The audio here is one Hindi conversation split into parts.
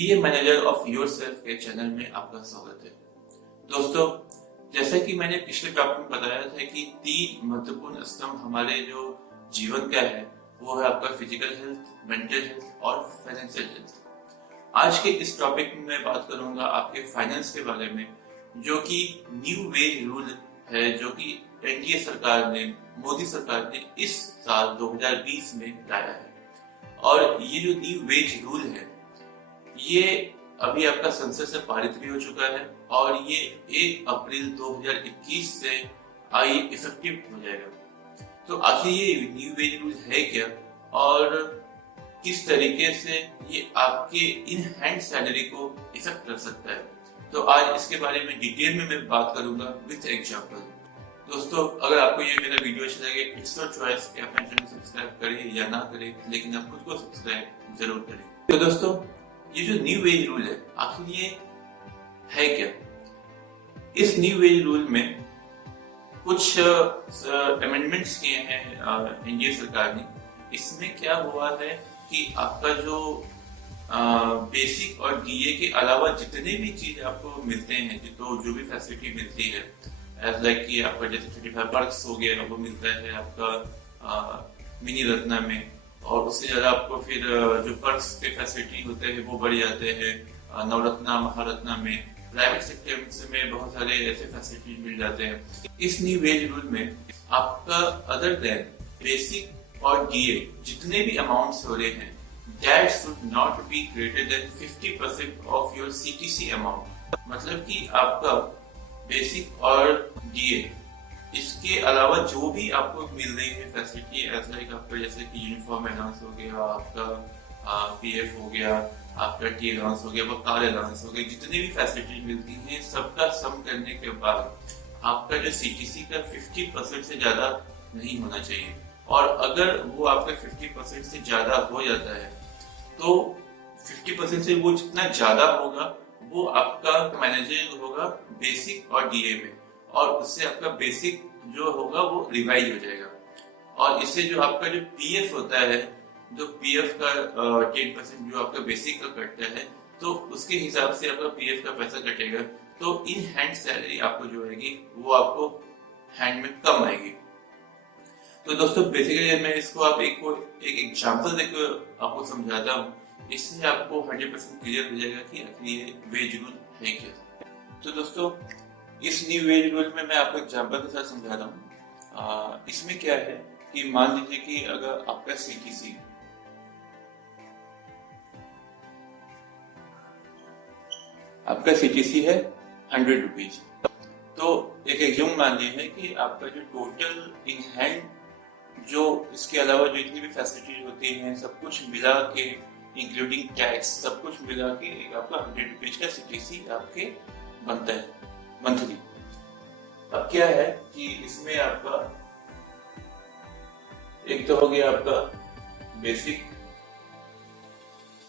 B a manager of yourself के चैनल में आपका स्वागत है। दोस्तों, जैसा कि मैंने पिछले टॉपिक में बताया था कि तीन महत्वपूर्ण स्तंभ हमारे जो जीवन का है वो है आपका फिजिकल हेल्थ, मेंटल हेल्थ और फाइनेंशियल हेल्थ। आज के इस टॉपिक में मैं बात करूंगा आपके फाइनेंस के बारे में, जो कि न्यू वेज रूल है जो कि एनडीए सरकार ने, मोदी सरकार ने इस साल 2020 में लाया है। और ये जो न्यू वेज रूल है ये अभी आपका संसद से पारित भी हो चुका है और ये 1 अप्रैल 2021 से इफेक्टिव हो जाएगा। तो आखिर ये न्यू वेज रूल है क्या और किस तरीके से ये आपके इन हैंड सैलरी को इफेक्ट कर सकता है, तो आज इसके बारे में डिटेल में मैं बात करूंगा विथ एग्जांपल। दोस्तों, अगर आपको ये मेरा वीडियो अच्छा लगे, इट्स योर चॉइस कि आप चैनल सब्सक्राइब करें या ना करें, लेकिन आप खुद को सब्सक्राइब जरूर करें। तो दोस्तों, ये जो न्यू वेज रूल है आखिर ये है क्या? इस न्यू वेज रूल में कुछ अमेंडमेंट्स किए हैं इंडिया सरकार ने। इसमें क्या हुआ है कि आपका जो बेसिक और डीए के अलावा जितने भी चीज आपको मिलते हैं, तो जो भी फैसिलिटी मिलती है, एज लाइक कि आपका जैसे 35 पर्क्स हो गया वो मिलता है आपका मिनी रत्ना में, और उससे ज्यादा आपको फिर जो पर्क्स के फैसिलिटी होते हैं वो बढ़ जाते हैं नवरत्ना, महारत्ना में। प्राइवेट सेक्टर में बहुत सारे ऐसे फैसिलिटी मिल जाते हैं। इस न्यू वेज रूल में आपका अदर देन बेसिक और डीए जितने भी अमाउंट्स हो रहे हैं, that should not be greater than 50% of your CTC amount. मतलब कि आपका बेसिक और डीए इसके अलावा जो भी आपको मिल रही है फैसिलिटी, ऐसा लाइक आपका जैसे कि यूनिफॉर्म अलाउंस हो गया, आपका पीएफ हो गया, आपका टी अलाउंस हो गया, आपका कार अलाउंस हो गया, जितनी भी फैसिलिटी मिलती है सबका सम करने के बाद आपका जो सीटीसी का 50% से ज्यादा नहीं होना चाहिए। और अगर वो आपका 50% से ज्यादा हो जाता है तो 50% से वो जितना ज्यादा होगा वो आपका मैनेजर होगा बेसिक और डीए में, और उससे आपका बेसिक जो होगा वो रिवाइज हो जाएगा। और इससे जो आपका जो पीएफ होता है, जो पीएफ का 10% जो आपका बेसिक का कटता है, तो उसके हिसाब से आपका पीएफ का पैसा कटेगा। तो इन हैंड सैलरी आपको जो आएगी वो आपको हैंड में कम आएगी। तो दोस्तों, बेसिकली मैं इसको आप एक एग्जांपल देकर आपको समझाता हूँ। इससे आपको 100% क्लियर हो जाएगा कि आखिर ये वेज रूल है क्या। तो दोस्तों, इस न्यू वेज रूल में मैं आपको एग्जांपल के साथ समझा रहा हूँ। इसमें क्या है कि मान लीजिए कि अगर आपका सीटीसी है 100 रुपीज, तो एक एग्जाम मान लीजिए कि आपका जो टोटल इन हैंड जो इसके अलावा जो इतनी भी फैसिलिटीज होती हैं सब कुछ मिला के, इंक्लूडिंग टैक्स, सब कुछ मिला के एक आपका 100 रुपीज का सीटीसी आपके बनता है मंथली। अब क्या है कि इसमें आपका एक तो हो गया आपका बेसिक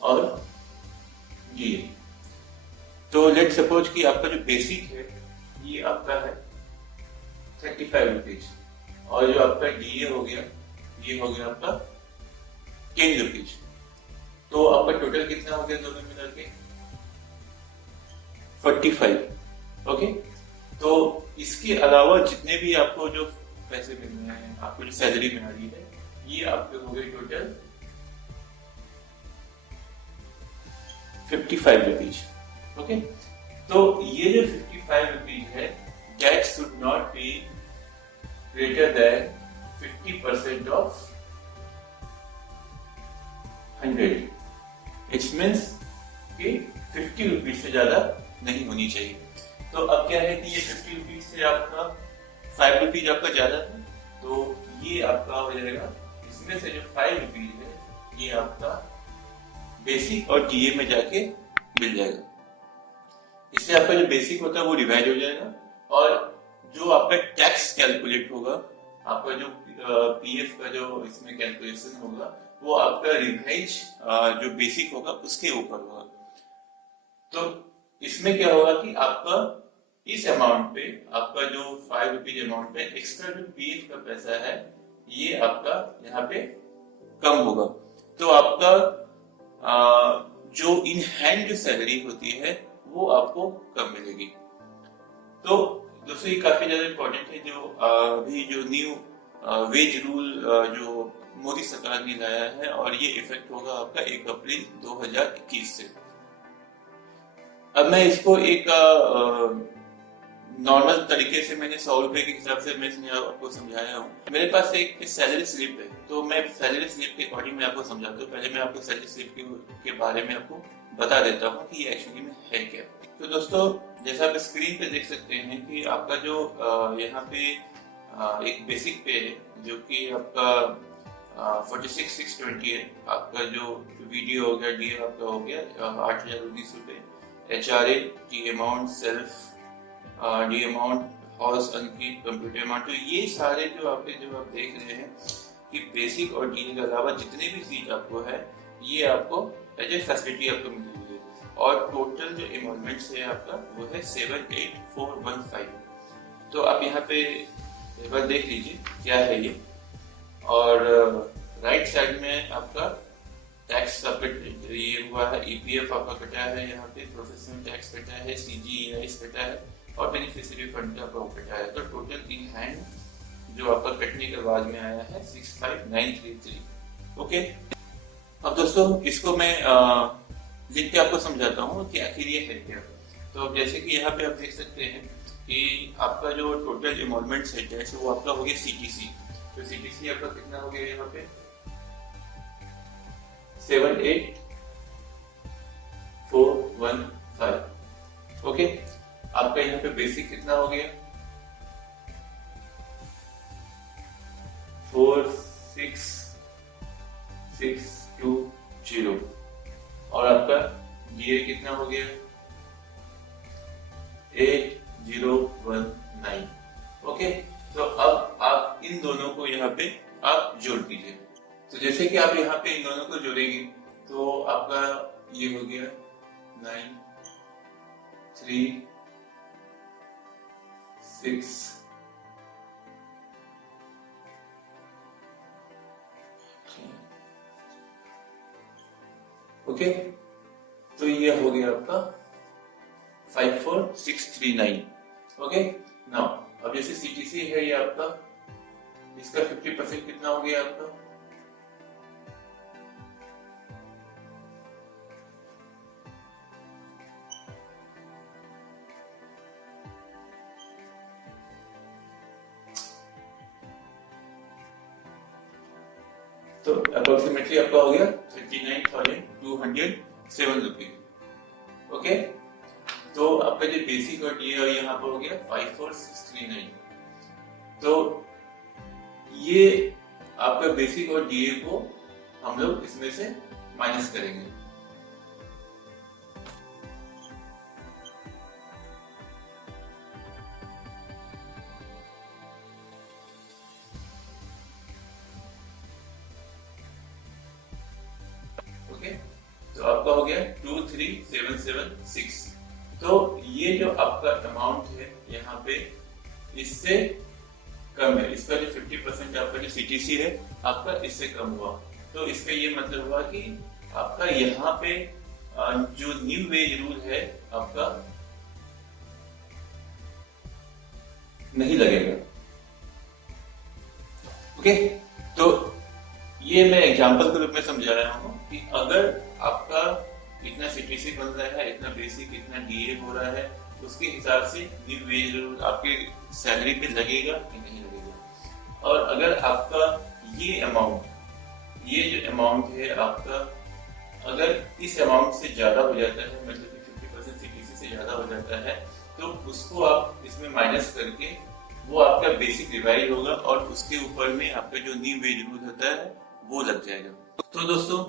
और डीए। तो लेट सपोज कि आपका जो बेसिक है ये आपका है 35 रुपीज, और जो आपका डीए हो गया ये हो गया आपका 10 रुपीज। तो आपका टोटल कितना हो गया दोनों मिला के 45। ओके, तो इसके अलावा जितने भी आपको जो पैसे मिल रहे हैं, आपको जो सैलरी मिल रही है, ये आपके हो गए टोटल 55 रुपीज। ओके, तो ये जो 55 रुपीज है that should not be greater than 50% of 100। It's means कि 50 रुपीज से ज्यादा नहीं होनी चाहिए। तो अब क्या है कि ये 50 रुपीज से आपका 5 रुपीज आपका ज्यादा था, तो ये आपका हो जाएगा, इसमें से जो 5 रुपीज है ये आपका बेसिक और डीए में जाके मिल जाएगा। इससे आपका जो बेसिक होता है वो डिवाइड हो जाएगा, और जो आपका टैक्स कैलकुलेट होगा, आपका जो पीएफ का जो इसमें कैलकुलेशन होगा वो आपका रिवाइज जो बेसिक होगा उसके ऊपर होगा। तो इसमें क्या होगा कि आपका इस अमाउंट पे, आपका जो 5 रुपीज अमाउंट पे एक्स्ट्रा जो पीएफ का पैसा है ये आपका यहाँ पे कम होगा। तो आपका जो इन हैंड जो सैलरी होती है वो आपको कम मिलेगी। तो दोस्तों ये काफी ज्यादा इम्पोर्टेंट है, जो अभी जो न्यू वेज रूल जो मोदी सरकार ने लाया है, और ये इफेक्ट होगा आपका 1 अप्रैल 2021 से। अब मैं इसको एक नॉर्मल तरीके से मैंने 100 रुपए के हिसाब से मैं आपको समझाया हूँ। मेरे पास एक सैलरी स्लिप है, तो मैं सैलरी स्लिप के अकॉर्डिंग मैं आपको समझाता हूँ। पहले मैं आपको सैलरी स्लिप के बारे में आपको बता देता हूँ कि ये एक्चुअली में है क्या। तो दोस्तों जैसा आप स्क्रीन पे देख सकते हैं कि आपका जो यहाँ पे एक बेसिक पे है जो कि आपका 46,620 है। आपका जो वीडियो हो गया, डीए आपका हो गया 8,019 रुपए। HRA D amount, self D amount, house की कंप्यूटर अमाउंट। तो ये सारे जो आप देख रहे हैं कि बेसिक और डीए के अलावा जितने भी चीज आपको है ये आपको एज ए फैसिलिटी आपको मिलेगी। और टोटल जो इन्वॉल्वमेंट्स है आपका वो है 78415। तो आप यहाँ पे एक बार देख लीजिए क्या है ये। और राइट साइड में आपका टैक्स का ये हुआ है, EPF आपका कटा है, यहाँ पे प्रोफेशनल टैक्स कटा है, CGI कटा है और बेनिफिशियरी फंड का कटा है। तो टोटल इन हैंड जो आपका कटने के बाद में आया है 65,933। ओके, अब दोस्तों इसको मैं लिख के आपको समझाता हूँ कि आखिर ये है क्या। तो अब जैसे कि यहाँ पे आप देख सकते हैं कि आपका जो टोटल इन्वॉल्वमेंट है टैक्स वो आपका हो गया CTC। तो CTC आपका कितना हो गया यहाँ पे 78,415। ओके, आपका यहाँ पे बेसिक कितना हो गया 46,620 और आपका डीए कितना हो गया 8,019। ओके, तो अब आप इन दोनों को यहाँ पे आप जोड़ दीजिए। तो जैसे कि आप यहाँ पे इन दोनों को जोड़ेंगे तो आपका ये हो गया 9,3,6। ओके, तो ये हो गया आपका 54,639। ओके, नाउ अब जैसे CTC है ये आपका, इसका 50% कितना हो गया आपका तो अप्रोक्सीमेटली आपका हो गया 39,207 रुपीज। ओके, तो आपका जो बेसिक और डीए यहाँ पर हो गया 54,639। तो ये आपका बेसिक और डीए को हम लोग इसमें से माइनस करेंगे। ओके, तो आपका हो गया 23,776। तो ये जो आपका अमाउंट है यहाँ पे इससे कम है, इसका जो 50% आपका जो CTC है आपका इससे कम हुआ। तो इसका ये मतलब हुआ कि आपका यहाँ पे जो न्यू वेज रूल है आपका नहीं लगेगा। ओके, तो ये मैं एग्जांपल के रूप में समझा रहा हूँ कि अगर आपका इतना CTC बन रहा है, इतना बेसिक, इतना डीए हो रहा है, उसके हिसाब से न्यू वेज रूल आपके सैलरी पे लगेगा कि नहीं लगेगा। और अगर आपका ये जो अमाउंट है आपका अगर इस अमाउंट से ज्यादा हो जाता है, मतलब कि 50% CTC से ज्यादा हो जाता है, तो उसको आप इसमें माइनस करके वो आपका बेसिक रिवाइज होगा और उसके ऊपर में आपका जो न्यू वेज रूल होता है वो लग जाएगा। तो दोस्तों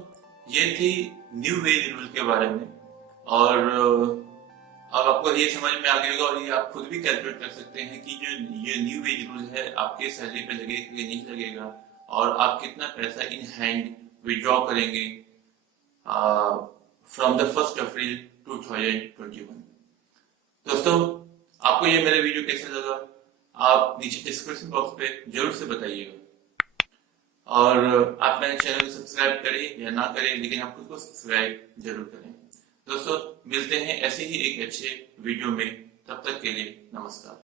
ये थी न्यू वेज रूल के बारे में, और अब आपको ये समझ में आ गया होगा और ये आप खुद भी कैलकुलेट कर सकते हैं कि जो ये न्यू वेज रूल है आपके सैलरी पे लगेगा कि नहीं लगेगा, और आप कितना पैसा इन हैंड विड्रॉ करेंगे फ्रॉम द 1 अप्रैल 2021। दोस्तों आपको ये मेरा वीडियो कैसा लगा आप नीचे डिस्क्रिप्शन बॉक्स पे जरूर से बताइएगा, और आप मेरे चैनल को सब्सक्राइब करें या ना करें, लेकिन आप खुद को सब्सक्राइब जरूर करें। दोस्तों मिलते हैं ऐसे ही एक अच्छे वीडियो में, तब तक के लिए नमस्कार।